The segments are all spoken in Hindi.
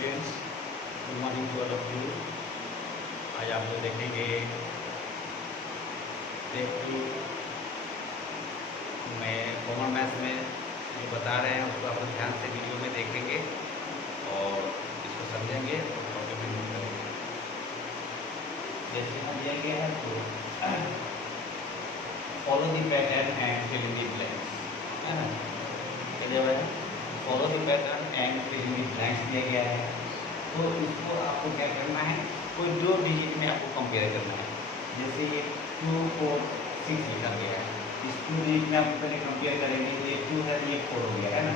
Students, good morning to all of you. आज आप लोग देखेंगे मैं कॉमन मैथ्स में जो बता रहे हैं उसको आप लोग ध्यान से वीडियो में देखेंगे और इसको समझेंगे और कॉपी में नोट करेंगे। जैसे हम दिया गया है तो follow the pattern and fill in the blanks, है ना। चलिए भाई, follow the pattern and fill in the blanks दिया गया है तो इसको आपको क्या करना है, कोई दो डिजिट में आपको कंपेयर करना है। जैसे ये 2 4 6 लिखा गया है, इस 2 डिजिट में आप पहले कंपेयर करेंगे। ये 2 है, ये 4 हो गया है ना।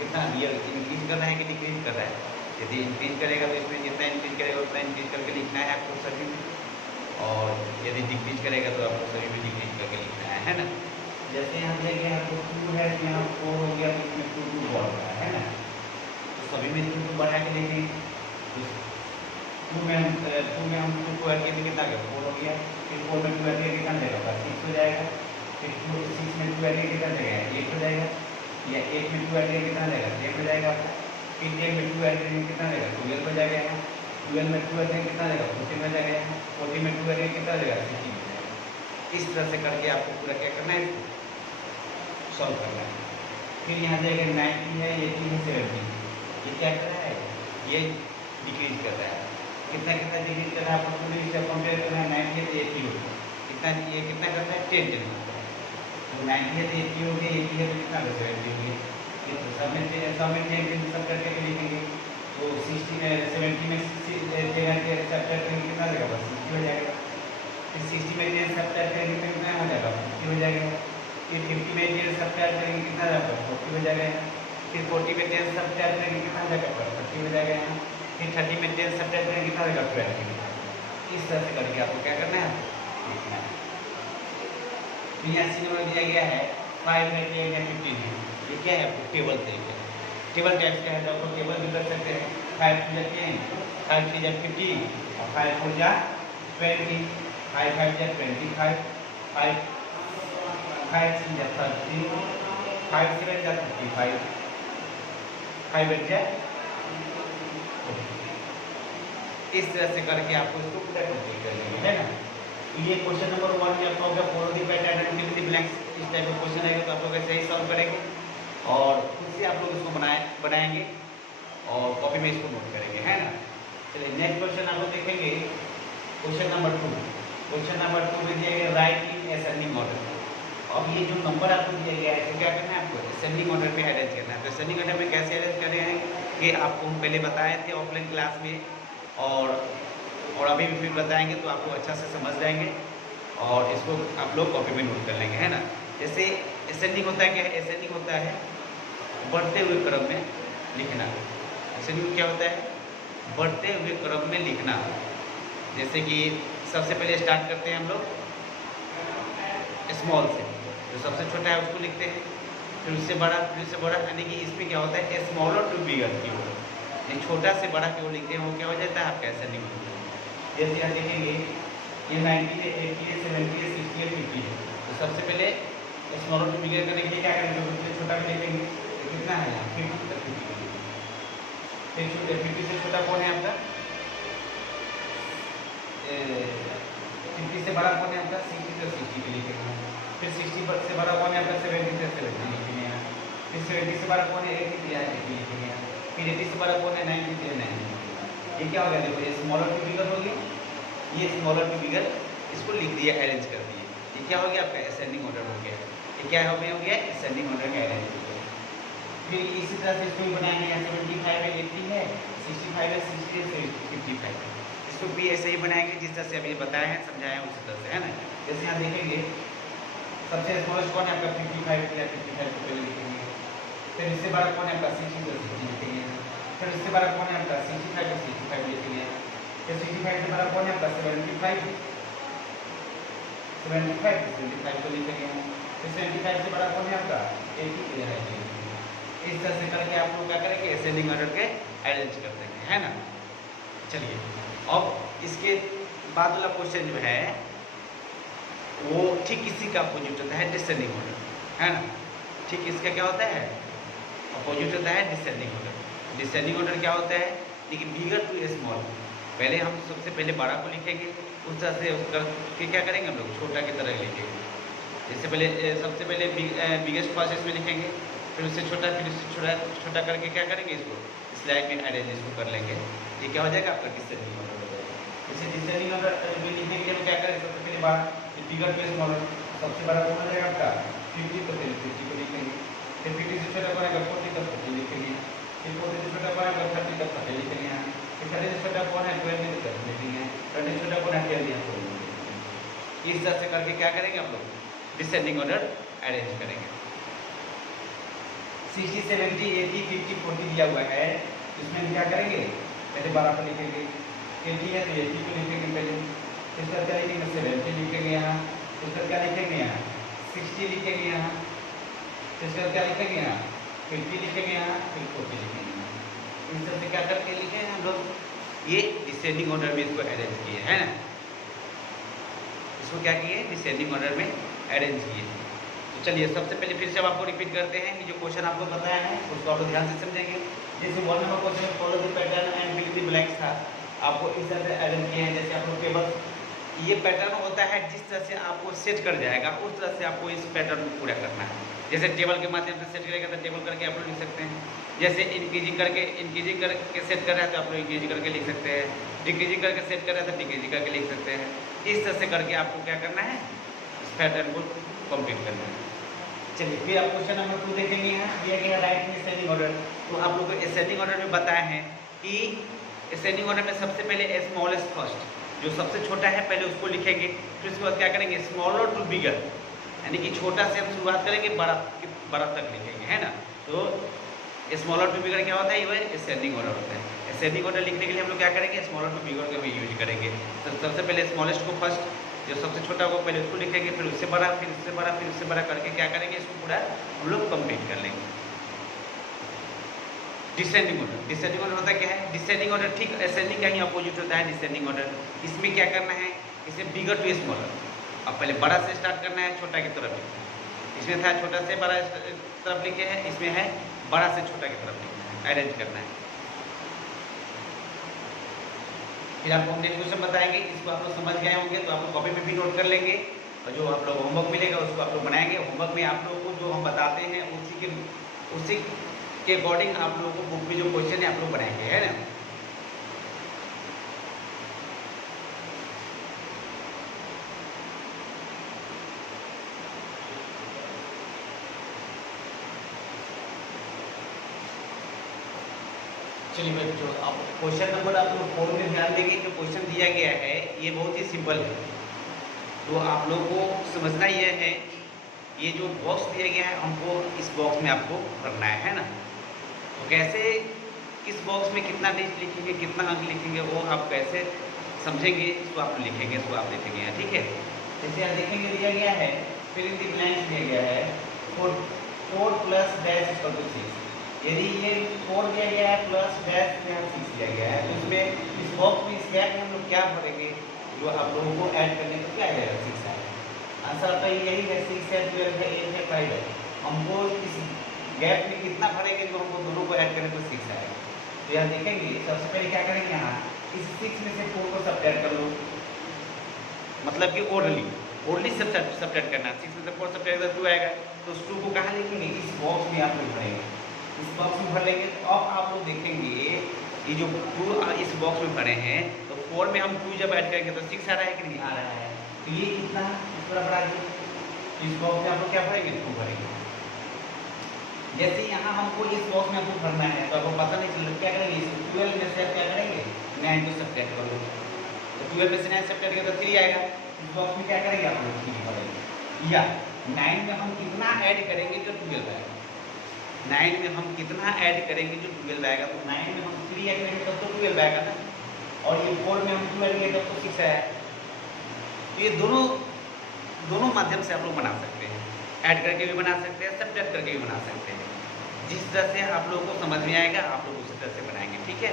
कितना ये इंक्रीज कर रहा है कि डिक्रीज कर रहा है? यदि इंक्रीज करेगा तो इसमें जितना इंक्रीज करेगा उतना इंक्रीज करके लिखना है आपको सभी में, और यदि डिक्रीज करेगा तो आपको सभी में डिक्रीज करके लिखना है ना। जैसे यहाँ दिया गया है तो 2 है, यहाँ 4 हो गया, तो इसमें 2 2 बढ़ रहा है ना। तो सभी में 2 2 बढ़ा के लिखेंगे। तो 2 में हम 2 को ऐड करके कितना गया? 4 हो गया। फिर 4 में 2 ऐड करके कितना देगा? 6 हो जाएगा। फिर 6 में 2 ऐड करके कितना देगा? 8 हो जाएगा। या 1 में 2 ऐड करके कितना देगा? 10 हो जाएगा आपका। फिर 10 में 2 ऐड करके कितना देगा? 12 हो जाएगा यहाँ। 12 में 2 ऐड करके कितना देगा? 14 हो जाएगा यहाँ। 14 में 2 ऐड करके कितना देगा? 16 हो जाएगा। इस तरह से करके आपको पूरा क्या करना है, सॉल्व करना है। फिर यहाँ जाएगा 90 है, 80 है, 70। ये क्या कर रहा है? ये डिक्रीज कर रहा है। कितना कितना डिक्रीज कर रहा है? आपको पूरी से कंपेयर करना है। 90 है तो 80 हो गया। कितना ये कितना करता है? 10 10 होता है। तो 90 है तो 80 हो गया, 80 है तो कितना हो गया? 70 हो गया। फिर सब में 10 सब करके लिखेंगे तो 60 में 70 में 60 जगह के सब करके कितना देगा? बस 60 हो जाएगा। फिर 60 में 10 सब करके कितना हो जाएगा? 50 हो जाएगा। फिर 50 में 10 सब करके कितना जाएगा? 40 हो जाएगा। फिर 40 में 10 सब करके कितना जाएगा? 30 हो जाएगा यहाँ। फिर 30 में 10 सब करके कितना जाएगा? 20। इस तरह से करके आपको क्या करना है? लिखना है। तो यहाँ सी नंबर दिया गया है 5 है, 10 है, 15 है। ये क्या है? टेबल तरीके टेबल टाइप्स का है, तो आपको टेबल भी कर सकते हैं। 5 2 10, 5 3 15, और 5 4 20, 5 5 25, 5 5 6 30, 5 7 55, 5 8 इस तरह से करके आपको इसको पूरा कंप्लीट कर लेंगे, है ना। ये क्वेश्चन नंबर 1 में आपका होगा follow the pattern and fill the blanks. इस टाइप का क्वेश्चन आएगा तो आप लोग ऐसे ही सॉल्व करेंगे और खुद से आप लोग इसको बनाएंगे और कॉपी में इसको नोट करेंगे, है ना। चलिए नेक्स्ट क्वेश्चन आप लोग देखेंगे, क्वेश्चन नंबर 2। क्वेश्चन नंबर 2 में दिया गया राइट इन असेंडिंग ऑर्डर। अब ये जो नंबर आपको दिया गया है तो क्या करना है? आपको असेंडिंग ऑर्डर पे अरेंज करना है। तो असेंडिंग ऑर्डर में कैसे अरेंज कर रहे हैं कि आपको हम पहले बताए थे ऑफलाइन क्लास में, और अभी भी फिर बताएंगे तो आपको अच्छा से समझ जाएंगे और इसको आप लोग कॉपी में नोट कर लेंगे, है ना। जैसे असेंडिंग होता है, क्या है? असेंडिंग होता है बढ़ते हुए क्रम में लिखना। असेंडिंग क्या होता है? बढ़ते हुए क्रम में लिखना। जैसे कि सबसे पहले स्टार्ट करते हैं हम लोग स्मॉल से, जो सबसे छोटा है उसको लिखते हैं, फिर उससे बड़ा, फिर उससे बड़ा, यानी कि इसमें क्या होता है? स्मॉलर टू बिगर की ओर, ये छोटा से बड़ा की ओर लिखते हैं, वो क्या हो जाता है? आपका असेंडिंग होता है। जैसे यहाँ देखेंगे ये 90 है, 80 है, 70 है, 60 है, 50 है। तो सबसे पहले स्मॉलर टू बिगर करने के लिए क्या करेंगे? उससे छोटा भी लिखेंगे। तो कितना है यहाँ? 50 तक 50। फिर 50 से छोटा कौन है आपका? 50 से बड़ा कौन है आपका? 60 से 60 पे लिखेंगे। फिर 60 से बड़ा कौन है आपका? 70 से 70 लिखेंगे यहाँ। फिर 70 से बड़ा कौन है? 80 से 80 लिखेंगे यहाँ। फिर 80 से बड़ा कौन है? 90 से 90। ये क्या हो गया? देखो ये स्मॉलर टू बिगर हो गया, ये स्मॉलर टू बिगर, इसको लिख दिया, अरेंज कर दिए। ये क्या हो गया? आपका असेंडिंग ऑर्डर हो गया। ये क्या हो गया? असेंडिंग ऑर्डर में अरेंज हो गया। फिर इसी तरह से इसको भी बनाएंगे। यहाँ 75 है, 80 है, 65 है, 60 है, 55 है। इसको भी ऐसे ही बनाएंगे जिस तरह से अभी बताए हैं, समझाए हैं उसी तरह से, है ना। जैसे यहाँ देखेंगे सबसे स्मॉलेस्ट कौन है आपका? 55 किया, 55 को पहले लिखेंगे। फिर इससे बड़ा कौन है आपका? 60 को 60 लिखेंगे। फिर इससे बड़ा कौन है आपका? 65 को 65 लिखेंगे। फिर 65 से बड़ा कौन है आपका? 75 को लिखेंगे। फिर 75 से बड़ा कौन है आपका? 80 को लिखेंगे। इस तरह से करके आप लोग क्या करेंगे? असेंडिंग ऑर्डर के अरेंज कर देंगे, है ना। चलिए अब इसके बाद वाला क्वेश्चन जो है वो ठीक इसी का अपोजिट होता है, डिसेंडिंग ऑर्डर, है ना। ठीक इसका क्या होता है? अपोजिट होता है डिसेंडिंग ऑर्डर। डिसेंडिंग ऑर्डर क्या होता है लेकिन बिगर टू स्मॉल। पहले हम सबसे पहले बड़ा को लिखेंगे, उस तरह से उसका फिर क्या करेंगे हम लोग छोटा की तरह लिखेंगे। जैसे पहले सबसे पहले बिगेस्ट फर्स्ट इसमें लिखेंगे, फिर उससे छोटा, फिर उससे छोटा छोटा करके क्या करेंगे, इसको स्लाइड में अरेंज इसको कर लेंगे। ये क्या हो जाएगा आपका डिसेंडिंग ऑर्डर हो जाएगा। जैसे डिसेंडिंग ऑर्डर में लिखने के लिए हम क्या करें, सबसे पहले बड़ा बिगर टू स्मॉल, सबसे बड़ा कौन हो जाएगा आपका 50, तो पहले 50 को लिखेंगे, फिर 50 से छोटा कौन है 40 का 40 लिखेंगे, फिर 40 से छोटा कौन है 30 का 30 लिखेंगे यहाँ, फिर 30 से छोटा कौन है 20 का 20 लिखेंगे, 20 से छोटा कौन है 10 यहाँ 20 लिखेंगे। इस तरह से करके क्या करेंगे हम लोग डिसेंडिंग ऑर्डर अरेंज करेंगे। 60, 70, 80, 50, 40 दिया हुआ है, इसमें क्या करेंगे पहले 12 को लिखेंगे, 80 है तो 80 को लिखेंगे पहले, इसका क्या लिखेंगे 70 लिखेंगे यहाँ, इसका क्या लिखेंगे यहाँ 60 लिखेंगे यहाँ, इसका क्या लिखेंगे यहाँ 50 लिखेंगे यहाँ, फिर 40 लिखेंगे यहाँ। इस तरह से क्या करके लिखे हैं हम लोग, ये डिसेंडिंग ऑर्डर में इसको अरेंज किए है ना, इसको क्या किए डिसेंडिंग ऑर्डर में अरेंज किए। तो चलिए सबसे पहले फिर से आपको रिपीट करते हैं कि जो क्वेश्चन आपको बताया है उसको आप लोग ध्यान से समझेंगे। जैसे 1 number question follow the pattern and fill the blanks था, आपको इस तरह से अरेंज किए हैं। जैसे आप लोग टेबल, ये पैटर्न होता है जिस तरह से आपको सेट कर जाएगा उस तरह से आपको इस पैटर्न को पूरा करना है। जैसे टेबल के माध्यम से सेट करेगा तो टेबल करके आप लोग लिख सकते हैं, जैसे इंक्रीजिंग करके सेट कर रहा है तो आप लोग इंक्रीजिंग करके लिख सकते हैं, डिक्रीजिंग करके सेट कर रहा है तो डिक्रीजिंग करके लिख सकते हैं। इस तरह से करके आपको क्या करना है इस पैटर्न को कंप्लीट करना है। चलिए फिर आप क्वेश्चन नंबर 2 देखेंगे, यहाँ दिया गया राइट में असेंडिंग ऑर्डर। तो आप लोग को असेंडिंग ऑर्डर में बताया है कि असेंडिंग ऑर्डर में सबसे पहले स्मॉलेस्ट फर्स्ट, जो सबसे छोटा है पहले उसको लिखेंगे, फिर उसके बाद क्या करेंगे स्मॉलर टू बिगर, यानी कि छोटा से हम शुरुआत करेंगे बड़ा तक लिखेंगे, है ना। तो स्मॉलर टू बिगर क्या होता है, ये असेंडिंग ऑर्डर होता है। असेंडिंग ऑर्डर लिखने के लिए हम लोग क्या करेंगे स्मॉलर टू बिगर का भी यूज करेंगे। तो सबसे पहले स्मॉलेस्ट को फर्स्ट, जो सबसे छोटा होगा पहले उसको लिखेंगे, फिर उससे बड़ा, फिर उससे बड़ा, फिर उससे बड़ा करके क्या करेंगे इसको पूरा हम लोग कंप्लीट कर लेंगे। डिसेंडिंग ऑर्डर, डिसेंडिंग ऑर्डर होता क्या है, डिसेंडिंग ऑर्डर ठीक असेंडिंग का ही अपोजिट होता है डिसेंडिंग ऑर्डर। इसमें क्या करना है, इसे बिगर टू स्मॉलर, अब पहले बड़ा से स्टार्ट करना है छोटा की तरफ लिखना है। इसमें था छोटा से बड़ा तरफ लिखे हैं, इसमें है बड़ा से छोटा की तरफ लिखना है, अरेंज करना है। फिर आपको हम क्वेश्चन बताएंगे, इसको आप लोग समझ गए होंगे तो आप लोग कॉपी पे भी नोट कर लेंगे, और जो आप लोग होमवर्क मिलेगा उसको आप लोग बनाएंगे। होमवर्क में आप लोगों को जो हम बताते हैं उसी के अकॉर्डिंग आप लोगों को बुक में जो क्वेश्चन है आप लोग बनाएंगे, है ना। चलिए बच्चों, अब क्वेश्चन नंबर आप लोग 4 में ध्यान देंगे। जो क्वेश्चन दिया गया है ये बहुत ही सिंपल है, तो आप लोग को समझना यह है, ये जो बॉक्स दिया गया है हमको इस बॉक्स में आपको भरना है ना। तो कैसे किस बॉक्स में कितना डिजिट लिखेंगे, कितना अंक लिखेंगे, वो आप कैसे समझेंगे इसको आप लिखेंगे, इसको आप लिखेंगे यहाँ, ठीक है। जैसे यहाँ देखेंगे दिया गया है फिर इन द ब्लैंक्स दिया गया है 4 प्लस डैश इक्वल टू 6। यदि ये 4 दिया गया है प्लस डैश यहाँ 6 दिया गया है, तो इसमें इस बॉक्स में इस गैप में हम लोग क्या भरेंगे, जो आप लोगों को ऐड करने को क्या आएगा 6 आएगा। आंसर आपका यही है 6 है 12 है 8 है 5 है। हमको इस गैप में कितना भरेंगे जो हमको दोनों को ऐड करें तो 6 आएगा। तो यहाँ देखेंगे सबसे पहले क्या करेंगे, यहाँ इस 6 में से 4 को सब्ट्रैक्ट कर लो, मतलब कि ओरली सब्ट्रैक्ट करना। 6 में से 4 सब्ट्रैक्ट कर 2 आएगा, तो उस 2 को कहाँ लिखेंगे इस बॉक्स में आप लोग भरेंगे, इस बॉक्स में भर लेंगे। तो अब आप लोग देखेंगे ये जो 2 इस बॉक्स में भरे हैं, तो 4 में हम 2 जब ऐड करेंगे तो 6 आ रहा है कि नहीं आ रहा है। तो ये कितना पूरा बढ़ा दिए, इस बॉक्स में आप लोग क्या भरेंगे 2 भरेंगे। जैसे यहाँ हमको इस बॉक्स में आपको भरना है तो आपको पता नहीं चल क्या करेंगे, 12 में से आप क्या करेंगे 9 को सब्ट्रैक्ट कर लो, तो 12 में से 9 सब्ट्रैक्ट करेंगे तो 3 आएगा। इस बॉक्स में क्या करेंगे आप लोग 3 भरेंगे, या 9 में हम कितना ऐड करेंगे जो 12 आएगा। 9 में हम कितना ऐड करेंगे जो 12 आएगा, तो 9 में हम 3 ऐड करेंगे तब तो 12 आएगा ना, और ये 4 में हम 2 ऐड करेंगे तब तो 6 आएगा। तो ये दोनों माध्यम से आप लोग बना सकते हैं, ऐड करके भी बना सकते हैं, सब्ट्रैक्ट करके भी बना सकते हैं। जिस तरह से आप लोगों को समझ में आएगा आप लोग उसी तरह से बनाएंगे, ठीक है।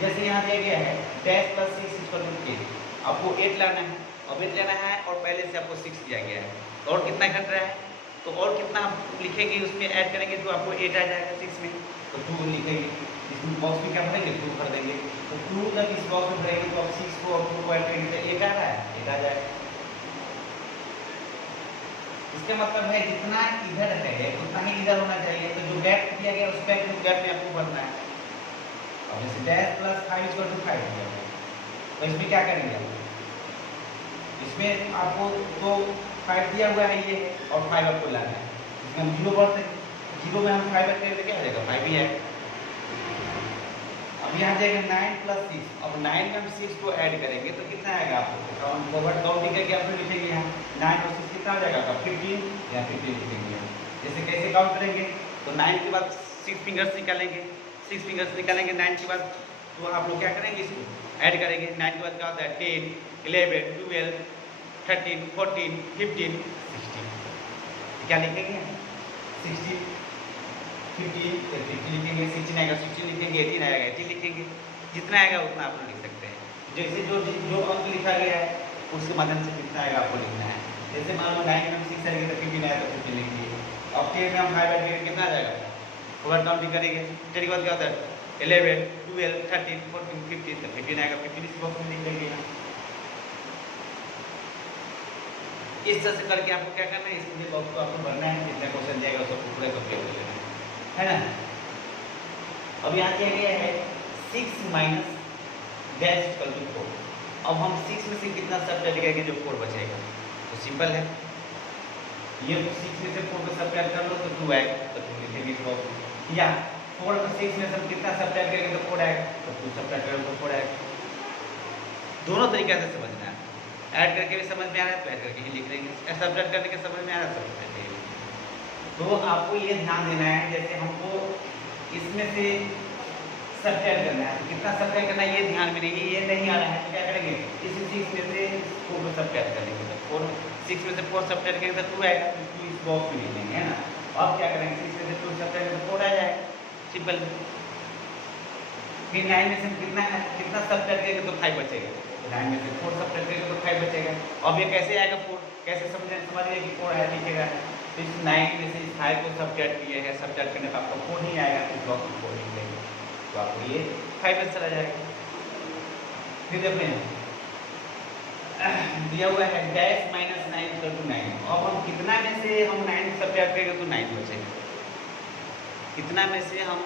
जैसे यहाँ दिया गया है डैश प्लस 6 इक्वल टू 8, आपको 8 लाना है, और 8 लेना है और पहले से आपको 6 दिया गया है, तो और कितना घट रहा है, तो और कितना आप लिखेंगे उसमें ऐड करेंगे तो आपको 8 आ जाएगा 6 में, तो 2 लिखेंगे। इसमें बॉक्स में क्या भरेंगे 2 भर देंगे, तो 2 जब इस बॉक्स में भरेंगे तो अब 6 को और 2 को ऐड करेंगे तो 1 आ रहा है, 1 आ जाएगा। इसका मतलब है जितना इधर है उतना ही इधर होना चाहिए, तो जो गैप दिया गया उस गैप में आपको भरना है। अब जैसे डैश प्लस 5 इक्वल टू 5 दिया गया, तो इसमें क्या करेंगे आप, इसमें आपको तो 5 दिया हुआ है ये और 5 आपको लाना है, इसमें हम 0 भरते हैं, 0 में हम 5 ऐड करेंगे तो क्या हो जाएगा 5 ही है। अब यहाँ जाएगा 9 प्लस 6, अब 9 में हम 6 को ऐड करेंगे तो कितना आएगा आपको, फॉरवर्ड काउंटिंग करके आप लिखेंगे यहाँ 9 और 6 कितना हो जाएगा आपका 15, या 15 लिखेंगे। जैसे कैसे काउंट करेंगे, तो 9 के बाद 6 फिंगर्स निकालेंगे, 6 फिंगर्स निकालेंगे 9 के बाद, तो आप लोग क्या करेंगे इसको ऐड करेंगे। 9 के बाद क्या होता है 10, 11, 12, 13, 14, 15, 16, क्या लिखेंगे 16, 15 लिखेंगे, 16 आएगा 16 लिखेंगे, 18 आएगा 18 लिखेंगे, जितना आएगा उतना आप लोग लिख सकते हैं। जैसे जो अंक लिखा गया है उसके माध्यम से कितना आएगा आपको लिखना है। जैसे मान लो 9 में हम 6 आएंगे तो 15 आएगा तो 15 लिखिए। अब 10 में हम 5 ऐड करेंगे कितना आ जाएगा, ओवर काउंटिंग करेंगे, 10 के बाद क्या होता है 11, 12, 13, 14, 15, तो 15 आएगा, 15 इस बॉक्स में लिख देंगे यहाँ। इस तरह से करके आपको क्या करना है, इस पूरे बॉक्स को आपको भरना है, जितना क्वेश्चन दिया गया उसको पूरे कंप्लीट कर लेना है ना। अब यहाँ दिया गया है 6 माइनस डैश इक्वल टू 4। अब हम 6 में से कितना सब्ट्रैक्ट करेंगे जो 4 बचेगा, तो सिंपल है, ये 6 में से 4 को सब्ट्रैक्ट कर लो तो 2 आएगा, तो 2 लिखेंगे इस बॉक्स में। या 4 में 6 में से हम कितना सब्ट्रैक्ट करेंगे तो 4 आएगा, तो 2 सब्ट्रैक्ट करेंगे तो 4 आएगा। दोनों तरीके से समझना है, ऐड करके भी समझ में आ रहा है तो ऐड करके ही लिख लेंगे, सब्ट्रैक्ट करने के समझ में आ रहा है सब करके। तो आपको ये ध्यान देना है, जैसे हमको इसमें से सब्ट्रैक्ट करना है तो कितना सब्ट्रैक्ट करना है ये ध्यान में नहीं, ये नहीं आ रहा है तो क्या करेंगे, इसी 6 में से 4 को सब्ट्रैक्ट करेंगे, तो 4 6 में से 4 सब्ट्रैक्ट करेंगे तो 2 आएगा, तो 2 इस बॉक्स में लिख देंगे, है ना। अब क्या करेंगे 6 में से 2 सब्ट्रैक्ट करेंगे तो 4 आ जाएगा, सिंपल। फिर 9 में से कितना सब्ट्रैक्ट करेंगे तो 5 बचेगा, 9 में से 4 सब्ट्रैक्ट करेंगे तो 5 बचेगा। अब ये कैसे आएगा 4, कैसे समझ गए कि 4 आया लिखेगा, तो इस 9 में से इस 5 को सब्ट्रैक्ट किए हैं, सब्ट्रैक्ट करने पर आपको 4 नहीं आएगा, तो बॉक्स में 4 लिख देंगे, तो आपको ये 5 में चला जाएगा। फिर देखो दिया हुआ है डैश माइनस 9 इक्वल टू 9। अब हम कितना में से हम 9 सब्ट्रैक्ट करेंगे तो 9 बचेगा, कितना में से हम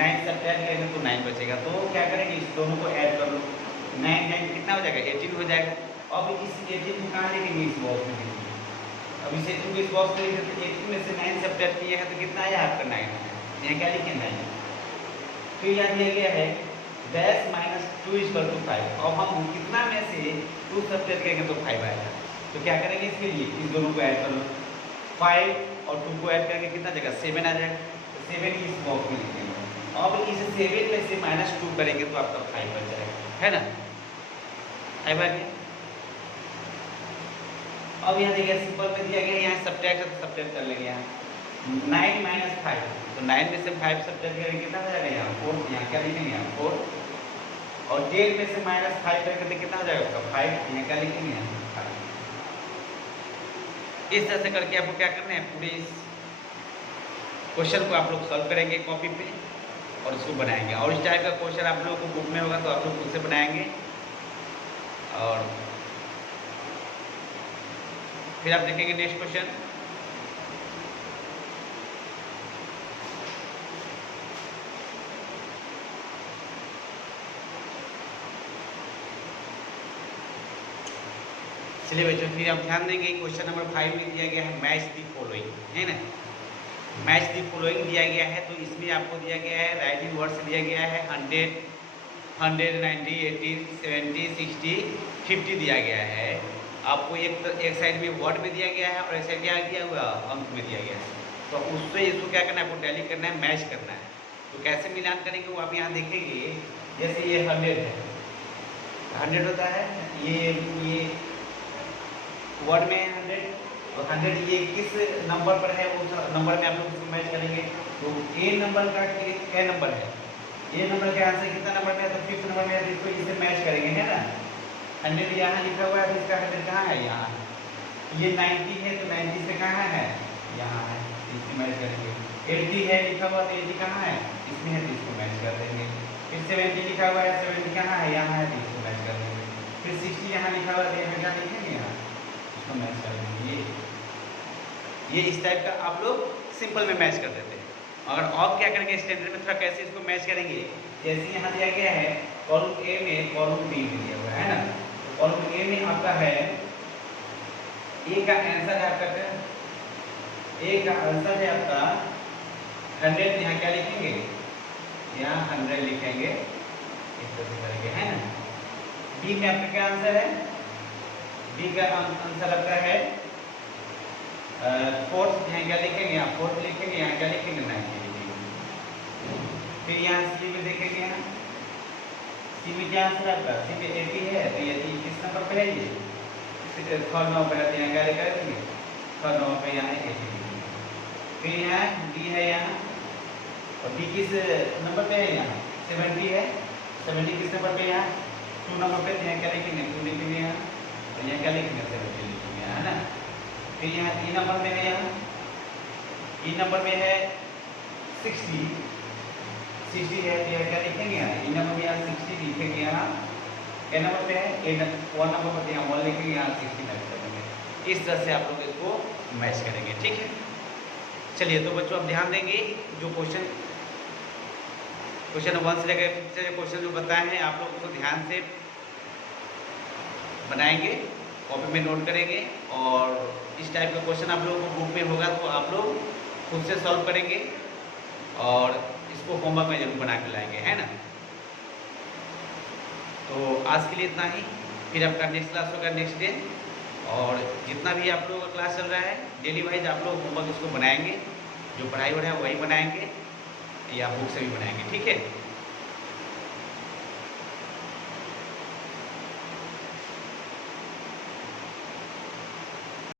9 सब्ट्रैक्ट करेंगे तो 9 बचेगा, तो क्या करेंगे इस दोनों को ऐड कर लो, 9 कितना हो जाएगा 18 हो जाएगा। अब इस 18 को कहाँ लिखेंगे इस बॉक्स में लिखेंगे, अब इस 18 को इस बॉक्स में लिखेंगे तो 18 में से 9 सब्ट्रैक्ट किए हैं तो कितना आया आपका 9, यहाँ क्या लिखे 9। फिर यहाँ दिया गया है डैश माइनस 2 इक्वल टू 5। अब हम कितना में से 2 सब्ट्रैक्ट करेंगे तो 5 आएगा, तो क्या करेंगे इसके लिए इस दोनों को ऐड कर लो, 5 और 2 को ऐड करके कितना जाएगा 7 आ जाएगा, तो 7 इस बॉक्स में लिखेंगे। अब इस 7 में से -2 करेंगे तो आपका 5 बच जाएगा, है ना। 5 आ गया। अब यहाँ देखिए सिंपल में दिया गया, यहाँ सब्ट्रैक्ट है तो सब्ट्रैक्ट कर लेंगे, यहाँ 9 माइनस 5, तो 9 में से 5 सब्ट्रैक्ट करेंगे कितना हो जाएगा यहाँ 4, यहाँ क्या लिखेंगे यहाँ 4, और 10 में से -5 करेंगे तो कितना हो जाएगा उसका 5, यहाँ क्या लिखेंगे यहाँ 5। इस तरह से करके आपको क्या करना है, पूरे इस क्वेश्चन को आप लोग सॉल्व करेंगे कॉपी पे और उसको बनाएंगे। और इस टाइप का क्वेश्चन आप लोगों को बुक में होगा तो आप लोग खुद से बनाएंगे, और फिर आप देखेंगे नेक्स्ट क्वेश्चन। चलिए बच्चों फिर आप ध्यान देंगे क्वेश्चन नंबर 5 में दिया गया है मैच दी फॉलोइंग, है ना। मैच दी फॉलोइंग दिया गया है, तो इसमें आपको दिया गया है राइटिंग वर्ड्स दिया गया है 100, 90, 80, 70, 60, 50 दिया गया है। आपको एक साइड में वर्ड में दिया गया है और एक साइड क्या दिया हुआ अंक में दिया गया है, तो उससे इसको क्या करना है आपको टैली करना है, मैच करना है। तो कैसे मिलान करेंगे वो आप यहाँ देखेंगे। जैसे ये 100 है, 100 होता है, ये वर्ड में 100, और 100 ये किस नंबर पर है उस नंबर में आप लोग इसको मैच करेंगे। तो ए नंबर का क्या नंबर है, ए नंबर के आंसर कितना नंबर में है, तो 5th नंबर में है, तो इसको इससे मैच करेंगे, है ना। 100 यहाँ लिखा हुआ है, तो इसका 100 कहाँ है, यहाँ। ये 90 है, तो 90 से कहाँ है, यहाँ है, इससे मैच करेंगे। 80 है लिखा हुआ, तो 80 कहाँ है, इसमें है, तो इसको मैच कर देंगे। फिर 70 लिखा हुआ है, 70 कहाँ है, यहाँ है, तो इसको मैच कर देंगे। फिर 60 यहाँ लिखा हुआ है, तो यहाँ क्या लिखेंगे, यहाँ इसको मैच कर देंगे। ये इस टाइप का आप लोग सिंपल में मैच कर देते हैं। अगर आप क्या करेंगे स्टैंडर्ड में, थोड़ा कैसे इसको मैच करेंगे, जैसे यहाँ दिया गया है कॉलम ए में कॉलम बी में दिया हुआ है ना, तो कॉलम ए में आपका है ए का आंसर है आपका, ए का आंसर है आपका 100, यहाँ क्या लिखेंगे, यहाँ 100 लिखेंगे, इस तरह से करेंगे, है ना। बी में आपका क्या आंसर है, बी का आंसर आपका है 4, यहाँ क्या लिखेंगे, यहाँ 4 लिखेंगे, यहाँ क्या लिखेंगे, 90 लिखेंगे। फिर यहाँ सी में देखेंगे, यहाँ सी में क्या आंसर आपका, सी में 80 है, तो ये किस नंबर पे है, ये थर्ड नंबर पे है, तो यहाँ क्या लिखेंगे, थर्ड नंबर पे यहाँ 80 लिखेंगे। फिर यहाँ डी है, यहाँ और डी किस नंबर पे है, यहाँ 70 है, 70 किस नंबर पे, यहाँ 2 नंबर पे, यहाँ क्या लिखेंगे, 2 लिखेंगे यहाँ, और यहाँ क्या लिखेंगे, 70 लिखेंगे, है ना। फिर यहाँ ई नंबर में है, यहाँ ई नंबर में है 60 है, तो यहाँ क्या लिखेंगे, यहाँ ई नंबर में यहाँ 60 लिखेंगे, यहाँ ए नंबर पे है, ए 1 नंबर पर यहाँ 1 लिखेंगे, यहाँ 60 मैच करेंगे। इस तरह से आप लोग इसको मैच करेंगे, ठीक है। चलिए, तो बच्चों आप ध्यान देंगे, जो क्वेश्चन 1 से लेकर क्वेश्चन जो बताए हैं, आप लोग उसको ध्यान से बनाएंगे, कॉपी में नोट करेंगे, और इस टाइप का क्वेश्चन आप लोगों को बुक में होगा तो आप लोग खुद से सॉल्व करेंगे, और इसको होमवर्क में जरूर बना के लाएंगे, है ना। तो आज के लिए इतना ही, फिर आपका नेक्स्ट क्लास होगा नेक्स्ट डे, और जितना भी आप लोगों का क्लास चल रहा है डेली वाइज आप लोग होमवर्क इसको बनाएंगे, जो पढ़ाई हो रहा है वही बनाएंगे, या बुक से भी बनाएंगे, ठीक है।